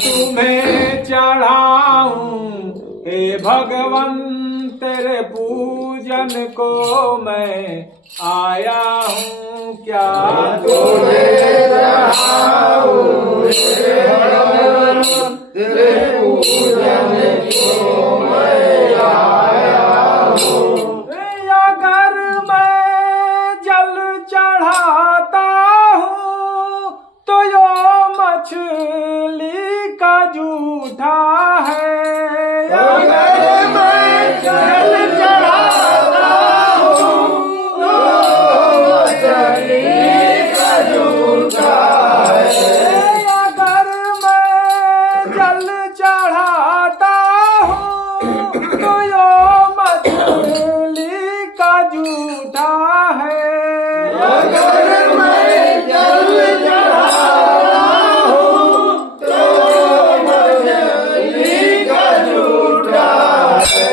तुम्हें चढ़ाऊं हे भगवन तेरे पूजन को मैं आया हूँ क्या तुम्हें चढ़ाऊं हे भगवन तेरे पूजन को मैं आया हूँ। अगर मैं जल चढ़ाता हूँ तो यो मछली का जूठा है। अगर मैं जल चढ़ाता हूँ तो मछली का जूठा है। अगर मैं जल चढ़ाता हूँ तो यो मछली का जूठा है। अगर मैं जल चढ़ाता हूँ तो मछली का जूठा है।